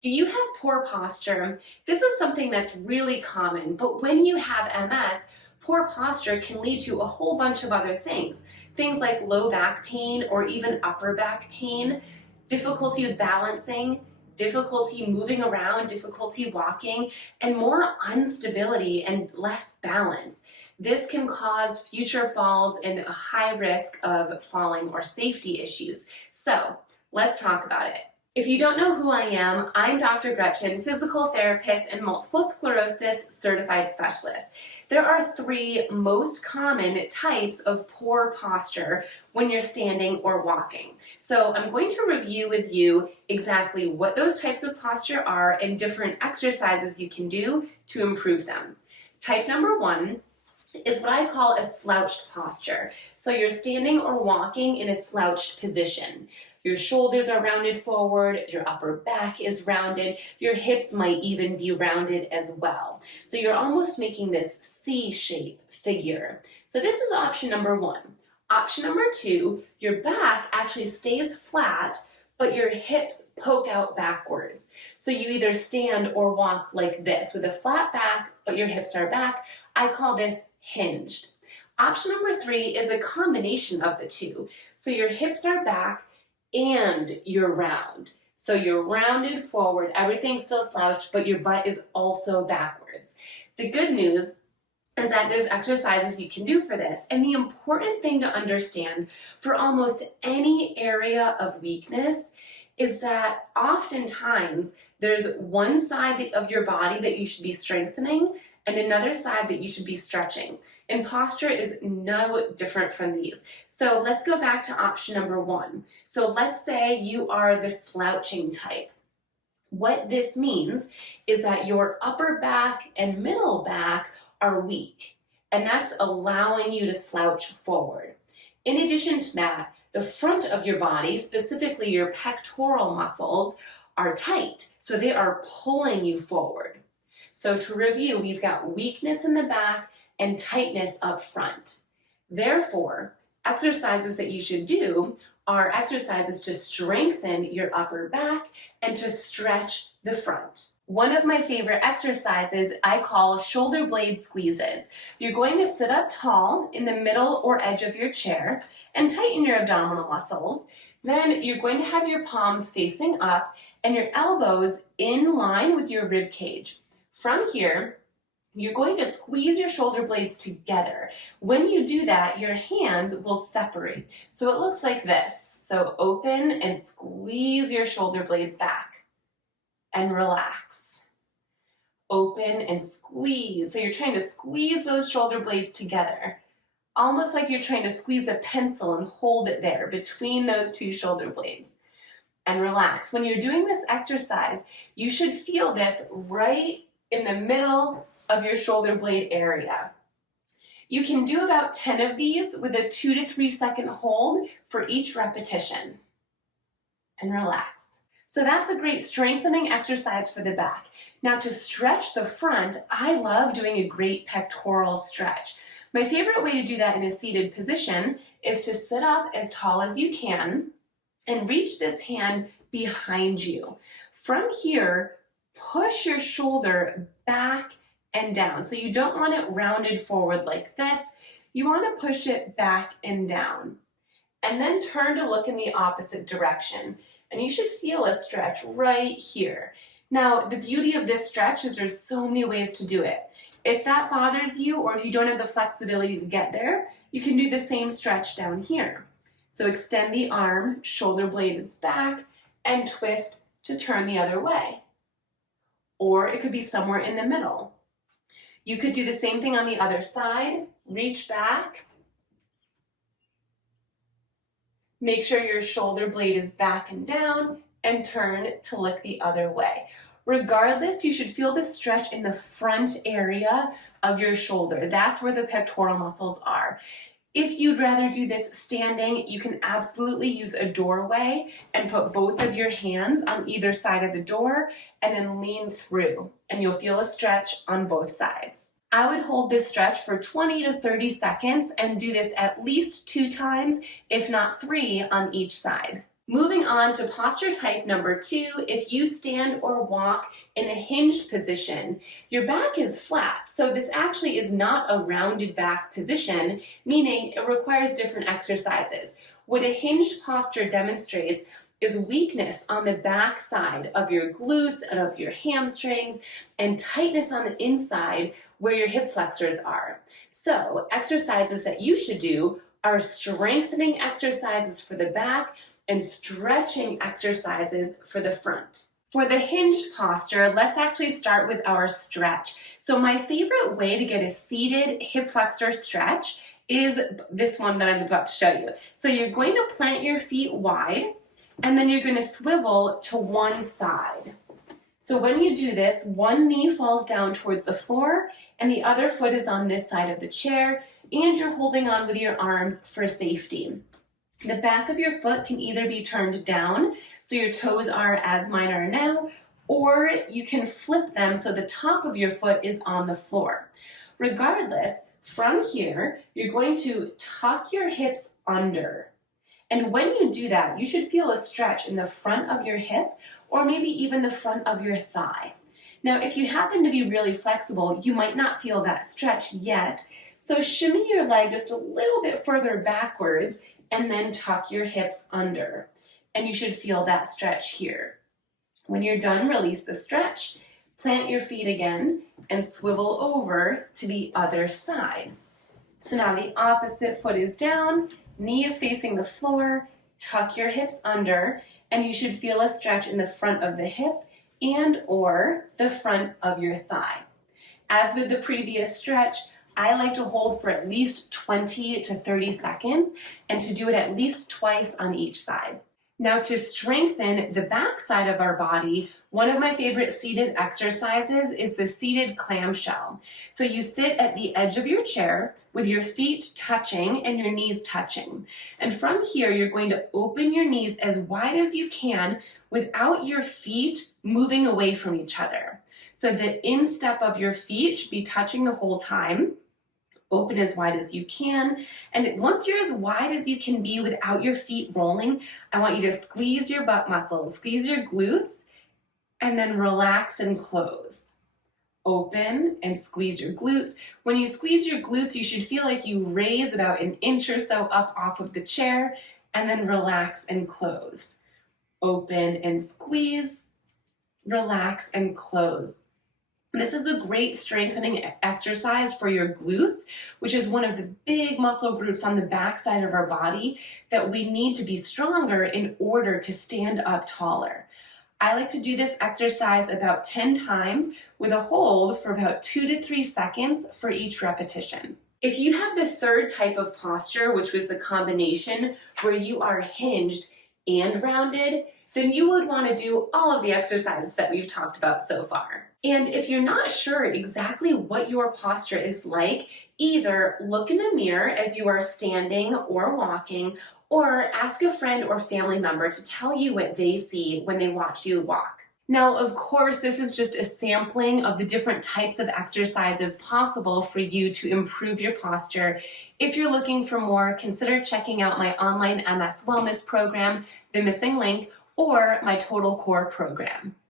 Do you have poor posture? This is something that's really common, but when you have MS, poor posture can lead to a whole bunch of other things. Things like low back pain or even upper back pain, difficulty with balancing, difficulty moving around, difficulty walking, and more instability and less balance. This can cause future falls and a high risk of falling or safety issues. So let's talk about it. If you don't know who I am, I'm Dr. Gretchen, physical therapist and multiple sclerosis certified specialist. There are three most common types of poor posture when you're standing or walking. So I'm going to review with you exactly what those types of posture are and different exercises you can do to improve them. Type number one is what I call a slouched posture. So you're standing or walking in a slouched position. Your shoulders are rounded forward, your upper back is rounded, your hips might even be rounded as well. So you're almost making this C-shape figure. So this is option number one. Option number two, your back actually stays flat, but your hips poke out backwards. So you either stand or walk like this with a flat back, but your hips are back. I call this hinged. Option number three is a combination of the two. So your hips are back, and you're round. So you're rounded forward, everything's still slouched, but your butt is also backwards. The good news is that there's exercises you can do for this. And the important thing to understand for almost any area of weakness is that oftentimes there's one side of your body that you should be strengthening and another side that you should be stretching. And posture is no different from these. So let's go back to option number one. So let's say you are the slouching type. What this means is that your upper back and middle back are weak, and that's allowing you to slouch forward. In addition to that, the front of your body, specifically your pectoral muscles, are tight, so they are pulling you forward. So to review, we've got weakness in the back and tightness up front. Therefore, exercises that you should do are exercises to strengthen your upper back and to stretch the front. One of my favorite exercises I call shoulder blade squeezes. You're going to sit up tall in the middle or edge of your chair and tighten your abdominal muscles. Then you're going to have your palms facing up and your elbows in line with your rib cage. From here, you're going to squeeze your shoulder blades together. When you do that, your hands will separate. So it looks like this. So open and squeeze your shoulder blades back and relax. Open and squeeze. So you're trying to squeeze those shoulder blades together, almost like you're trying to squeeze a pencil and hold it there between those two shoulder blades. And relax. When you're doing this exercise, you should feel this right in the middle of your shoulder blade area. You can do about 10 of these with a 2 to 3 second hold for each repetition. And relax. So that's a great strengthening exercise for the back. Now to stretch the front, I love doing a great pectoral stretch. My favorite way to do that in a seated position is to sit up as tall as you can and reach this hand behind you. From here, push your shoulder back and down. So you don't want it rounded forward like this. You want to push it back and down. And then turn to look in the opposite direction. And you should feel a stretch right here. Now, the beauty of this stretch is there's so many ways to do it. If that bothers you, or if you don't have the flexibility to get there, you can do the same stretch down here. So extend the arm, shoulder blade is back, and twist to turn the other way. Or it could be somewhere in the middle. You could do the same thing on the other side. Reach back. Make sure your shoulder blade is back and down and turn to look the other way. Regardless, you should feel the stretch in the front area of your shoulder. That's where the pectoral muscles are. If you'd rather do this standing, you can absolutely use a doorway and put both of your hands on either side of the door and then lean through, and you'll feel a stretch on both sides. I would hold this stretch for 20 to 30 seconds and do this at least 2 times, if not 3, on each side. Moving on to posture type number 2, if you stand or walk in a hinged position, your back is flat. So this actually is not a rounded back position, meaning it requires different exercises. What a hinged posture demonstrates is weakness on the back side of your glutes and of your hamstrings, and tightness on the inside where your hip flexors are. So exercises that you should do are strengthening exercises for the back and stretching exercises for the front. For the hinged posture, let's actually start with our stretch. So my favorite way to get a seated hip flexor stretch is this one that I'm about to show you. So you're going to plant your feet wide, and then you're going to swivel to one side. So when you do this, one knee falls down towards the floor, and the other foot is on this side of the chair, and you're holding on with your arms for safety. The back of your foot can either be turned down, so your toes are as mine are now, or you can flip them so the top of your foot is on the floor. Regardless, from here, you're going to tuck your hips under. And when you do that, you should feel a stretch in the front of your hip, or maybe even the front of your thigh. Now, if you happen to be really flexible, you might not feel that stretch yet, so shimmy your leg just a little bit further backwards and then tuck your hips under. And you should feel that stretch here. When you're done, release the stretch, plant your feet again, and swivel over to the other side. So now the opposite foot is down, knee is facing the floor, tuck your hips under, and you should feel a stretch in the front of the hip and or the front of your thigh. As with the previous stretch, I like to hold for at least 20 to 30 seconds and to do it at least twice on each side. Now, to strengthen the back side of our body, one of my favorite seated exercises is the seated clamshell. So you sit at the edge of your chair with your feet touching and your knees touching. And from here, you're going to open your knees as wide as you can without your feet moving away from each other. So the instep of your feet should be touching the whole time. Open as wide as you can. And once you're as wide as you can be without your feet rolling, I want you to squeeze your butt muscles, squeeze your glutes, and then relax and close. Open and squeeze your glutes. When you squeeze your glutes, you should feel like you raise about an inch or so up off of the chair, and then relax and close. Open and squeeze, relax and close. This is a great strengthening exercise for your glutes, which is one of the big muscle groups on the back side of our body that we need to be stronger in order to stand up taller. I like to do this exercise about 10 times with a hold for about 2 to 3 seconds for each repetition. If you have the third type of posture, which was the combination where you are hinged and rounded, then you would want to do all of the exercises that we've talked about so far. And if you're not sure exactly what your posture is like, either look in a mirror as you are standing or walking, or ask a friend or family member to tell you what they see when they watch you walk. Now, of course, this is just a sampling of the different types of exercises possible for you to improve your posture. If you're looking for more, consider checking out my online MS Wellness program, The Missing Link, or my Total Core program.